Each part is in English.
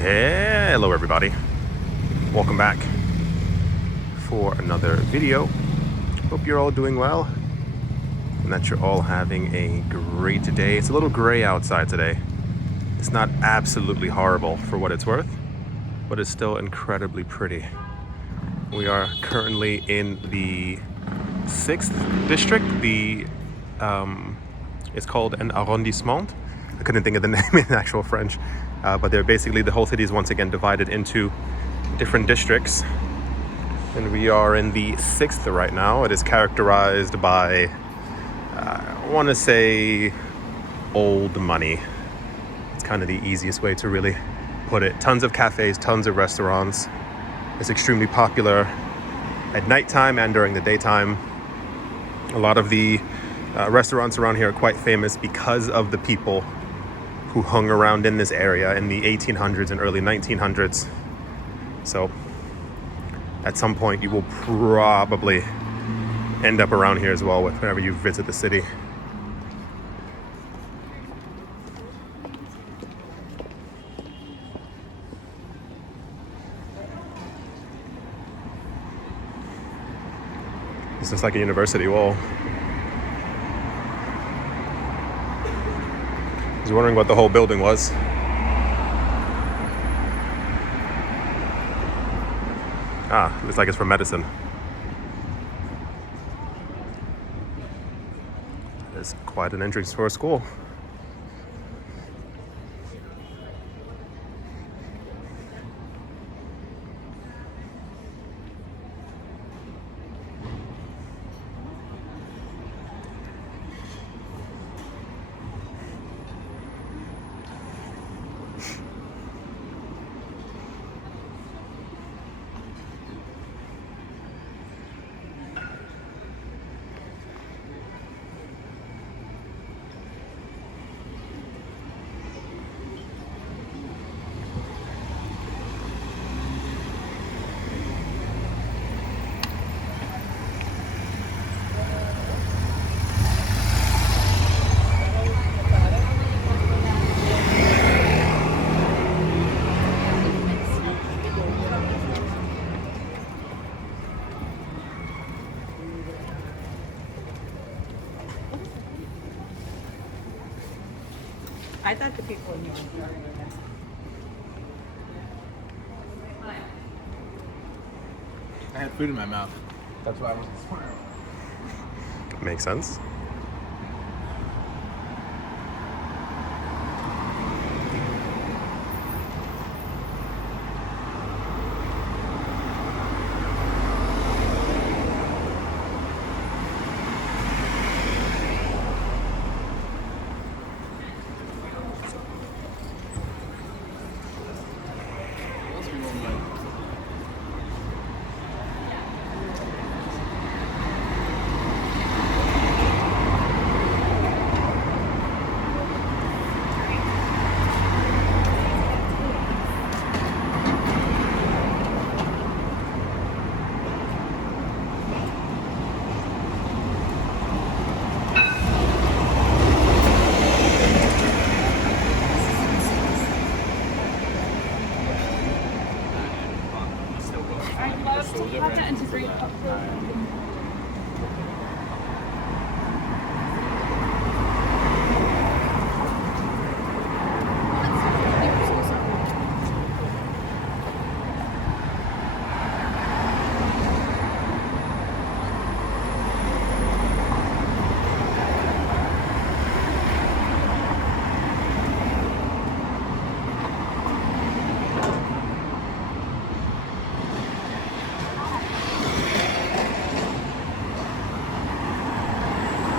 Hello everybody, welcome back for another video. Hope you're all doing well and that you're all having a great day. It's a little gray outside today. It's not absolutely horrible for what it's worth, but it's still incredibly pretty. We are currently in the 6th district. It's called an arrondissement. I couldn't think of the name in actual French, but they're basically, the whole city is once again divided into different districts. And we are in the 6th right now. It is characterized by, I want to say, old money. It's kind of the easiest way to really put it. Tons of cafes, tons of restaurants. It's extremely popular at nighttime and during the daytime. A lot of the restaurants around here are quite famous because of the people who hung around in this area in the 1800s and early 1900s. So at some point you will probably end up around here as well whenever you visit the city. It's just like a university wall. I was wondering what the whole building was. Ah, looks like it's for medicine. It's quite an entrance for a school. I thought the people in here were very good. I had food in my mouth. That's why I wasn't smiling. Makes sense.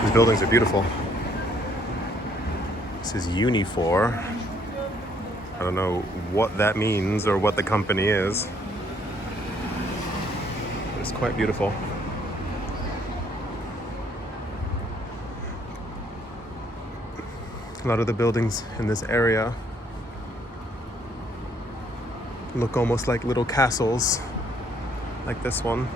These buildings are beautiful. This is Unifor. I don't know what that means or what the company is. But it's quite beautiful. A lot of the buildings in this area look almost like little castles, like this one.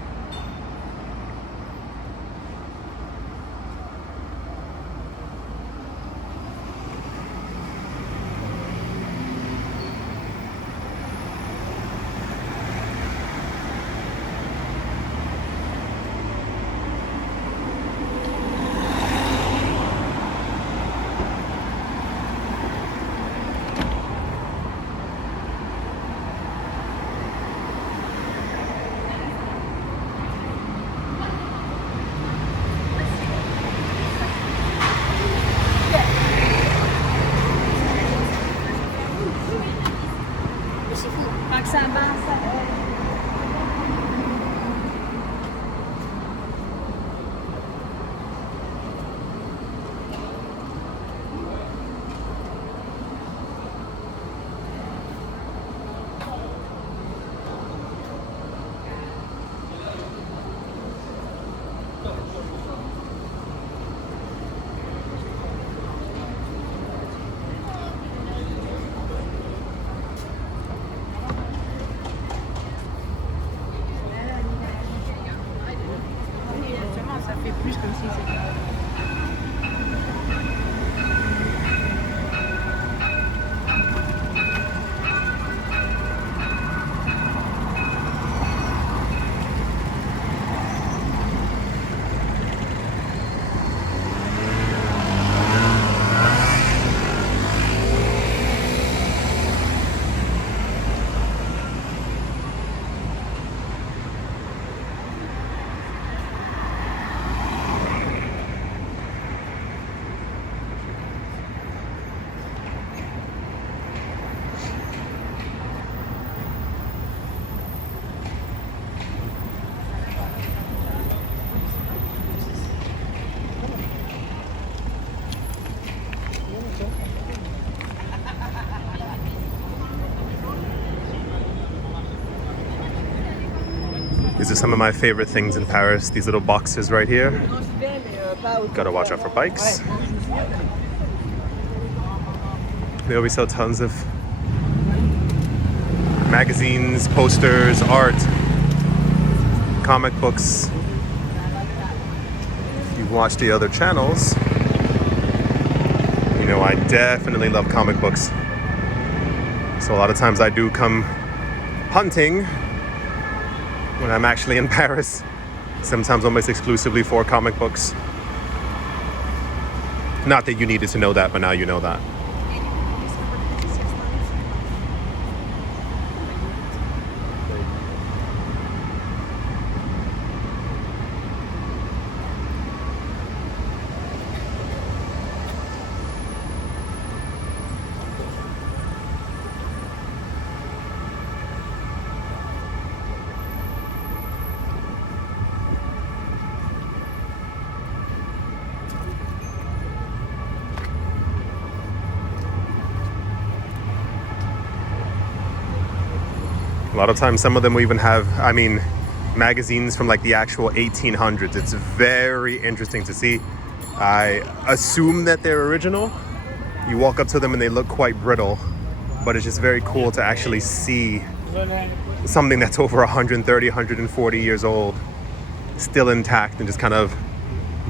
Justement, ça fait plus comme si c'était... These are some of my favorite things in Paris. These little boxes right here. Gotta watch out for bikes. They always sell tons of magazines, posters, art, comic books. If you've watched the other channels, you know I definitely love comic books. So a lot of times I do come hunting when I'm actually in Paris, sometimes almost exclusively for comic books. Not that you needed to know that, but now you know that. A lot of times, some of them will even have, magazines from like the actual 1800s. It's very interesting to see. I assume that they're original. You walk up to them and they look quite brittle, but it's just very cool to actually see something that's over 130, 140 years old, still intact and just kind of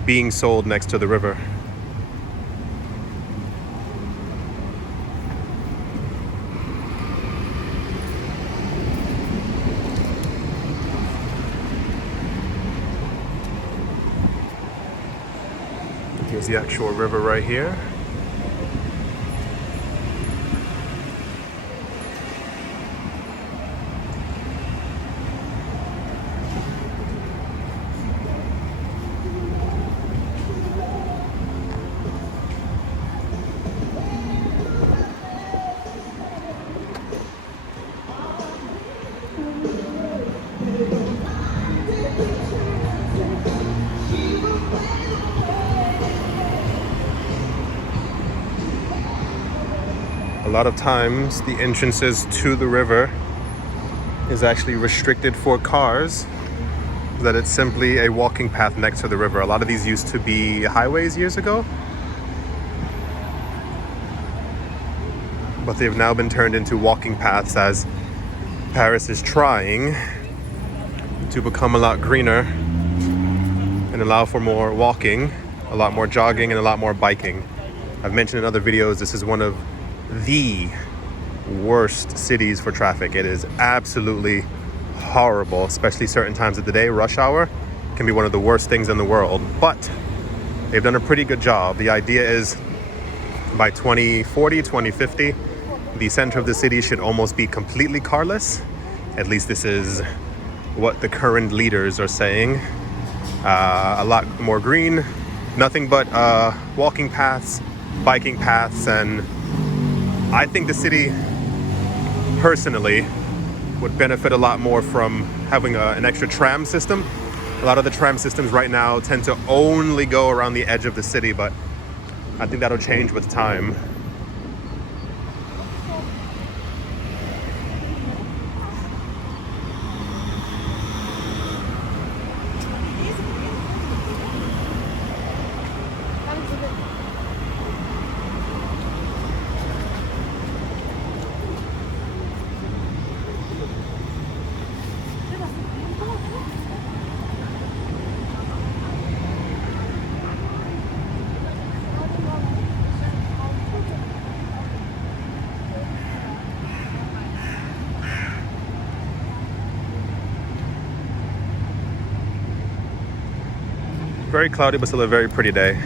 being sold next to the river. Here's the actual river right here. A lot of times the entrances to the river is actually restricted for cars, that it's simply a walking path next to the river. A lot of these used to be highways years ago, but they've now been turned into walking paths as Paris is trying to become a lot greener and allow for more walking, a lot more jogging, and a lot more biking. I've mentioned in other videos, this is one of the worst cities for traffic. It is absolutely horrible, especially certain times of the day. Rush hour can be one of the worst things in the world, but they've done a pretty good job. The idea is by 2040, 2050, the center of the city should almost be completely carless. At least this is what the current leaders are saying. A lot more green, nothing but walking paths, biking paths, and I think the city personally would benefit a lot more from having an extra tram system. A lot of the tram systems right now tend to only go around the edge of the city, but I think that'll change with time. Very cloudy, but still a very pretty day.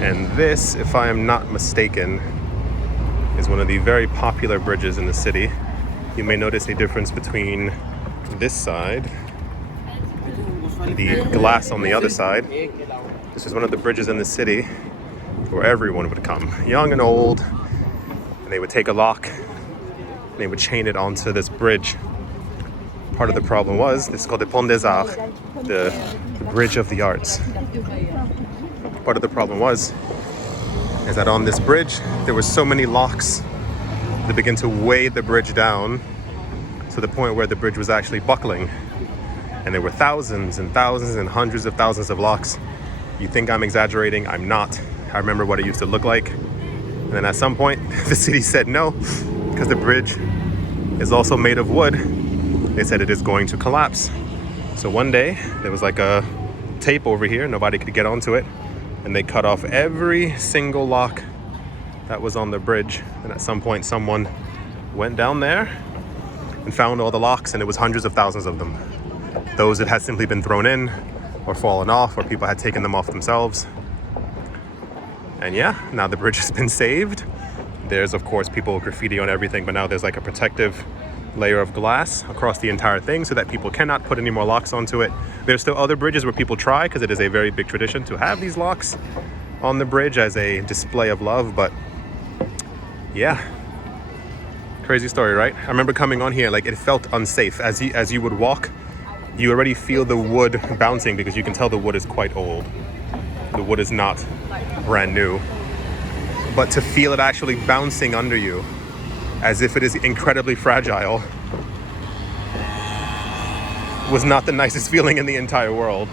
And this, if I am not mistaken, is one of the very popular bridges in the city. You may notice a difference between this side and the glass on the other side. This is one of the bridges in the city where everyone would come, young and old, and they would take a lock and they would chain it onto this bridge. Part of the problem was, this is called the Pont des Arts, the Bridge of the Arts. Part of the problem is that on this bridge, there were so many locks that began to weigh the bridge down to the point where the bridge was actually buckling. And there were thousands and thousands and hundreds of thousands of locks. You think I'm exaggerating? I'm not. I remember what it used to look like. And then at some point, the city said no, because the bridge is also made of wood. They said it is going to collapse. So one day, there was like a tape over here, nobody could get onto it. And they cut off every single lock that was on the bridge. And at some point, someone went down there and found all the locks, and it was hundreds of thousands of them. Those that had simply been thrown in or fallen off, or people had taken them off themselves. And yeah, now the bridge has been saved. There's, of course, people graffiti on everything, but now there's like a protective layer of glass across the entire thing so that people cannot put any more locks onto it. There's still other bridges where people try, because it is a very big tradition to have these locks on the bridge as a display of love, but yeah. Crazy story, right? I remember coming on here, like it felt unsafe. As you would walk, you already feel the wood bouncing, because you can tell the wood is quite old. The wood is not brand new. But to feel it actually bouncing under you, as if it is incredibly fragile, was not the nicest feeling in the entire world.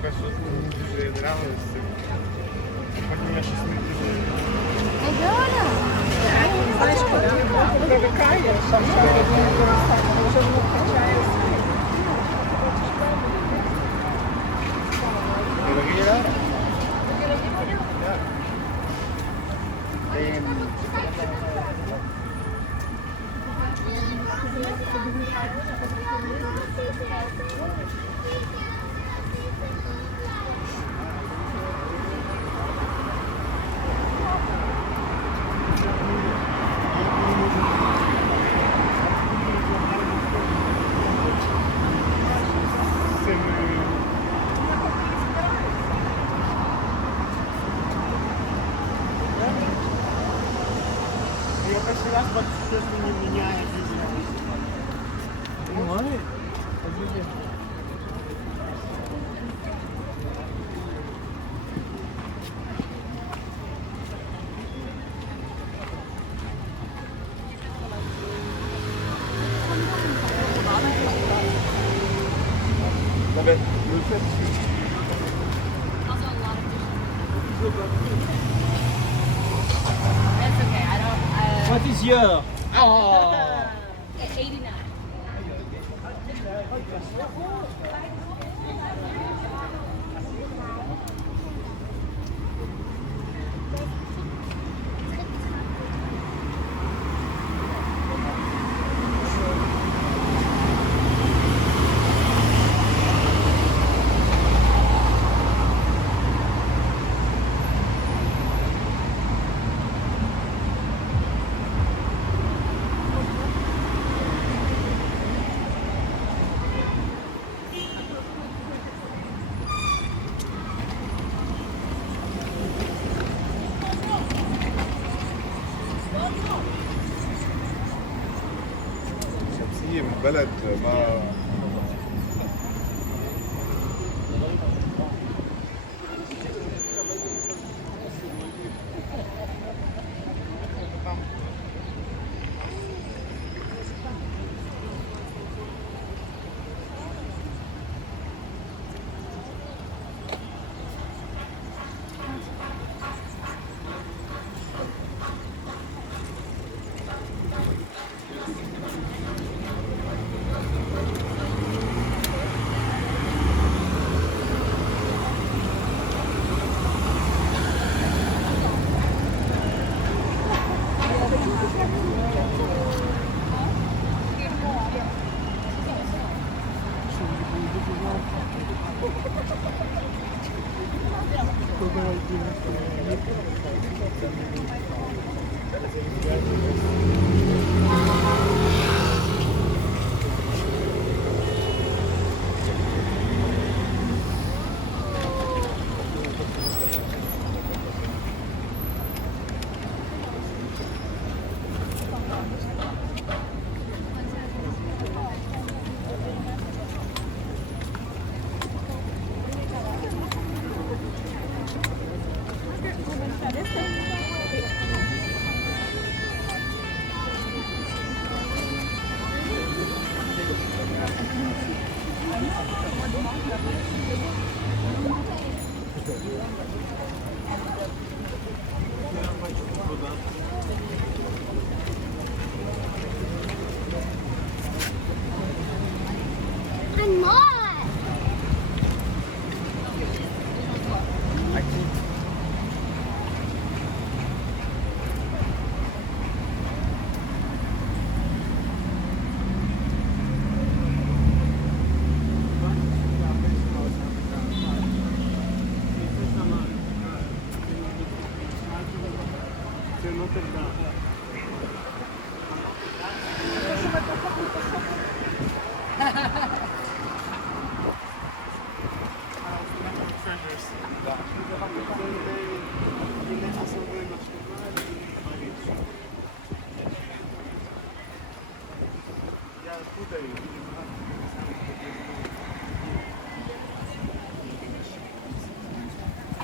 Знаєш, коли привикаєш, що воно вкачає свій. Я перший раз бачу, щось мені міняє жизнь. Понимаєш? That's okay. I don't. What is your? 89. شمسية من بلد ما I'm not.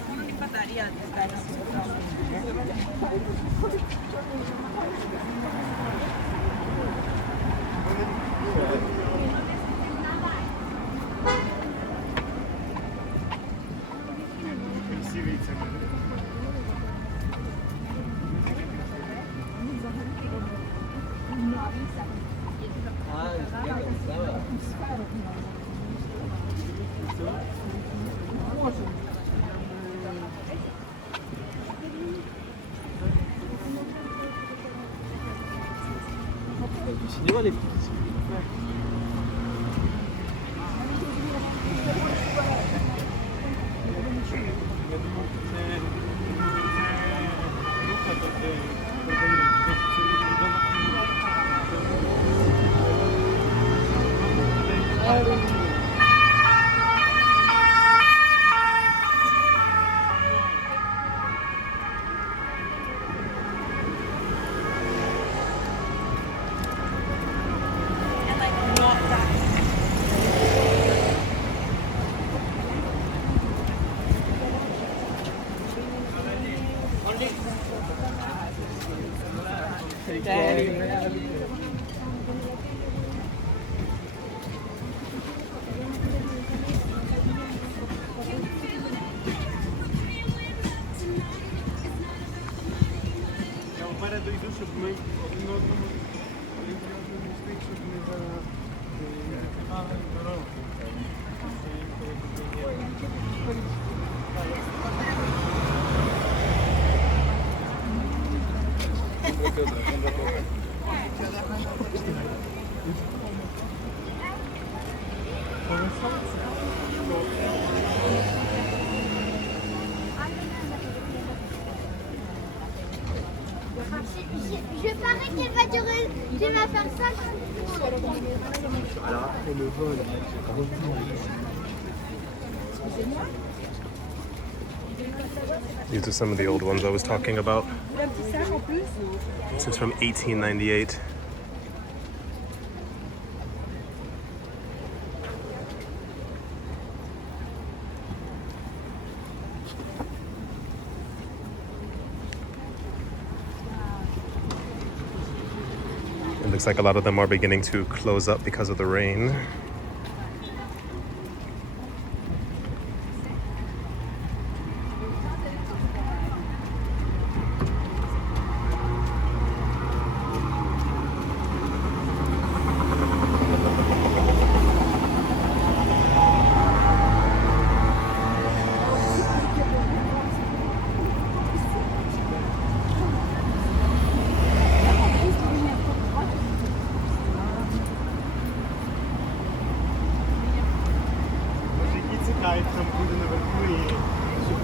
Uno di padaria di stare And like not that. Попереду йду, щоб ми один одному щоб не закривали дорогу. Je parie qu'elle va durer. Tu vas faire ça. Alors après le vol, These are some of the old ones I was talking about. This is from 1898. It looks like a lot of them are beginning to close up because of the rain. Які цікаві, там буде наверху і щоб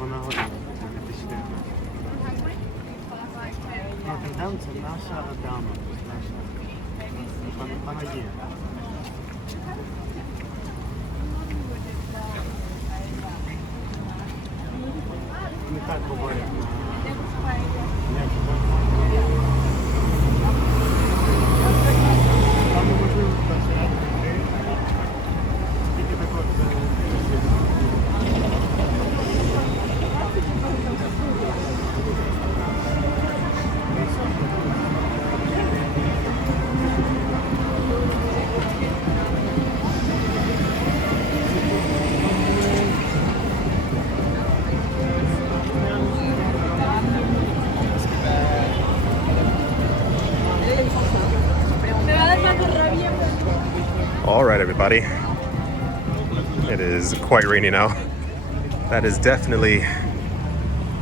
вона година. Там це наша Адама, наша Панагія. Не так говорять. Там неможливо працювати. Тільки так от. All right, everybody. It is quite rainy now. That is definitely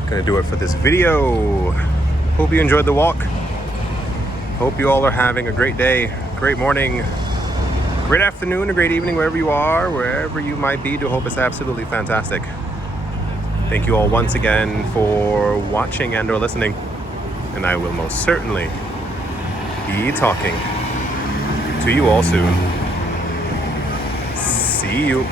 gonna do it for this video. Hope you enjoyed the walk. Hope you all are having a great day, great morning, great afternoon, a great evening, wherever you are, wherever you might be. Do hope it's absolutely fantastic. Thank you all once again for watching and or listening. And I will most certainly be talking to you all soon. See you.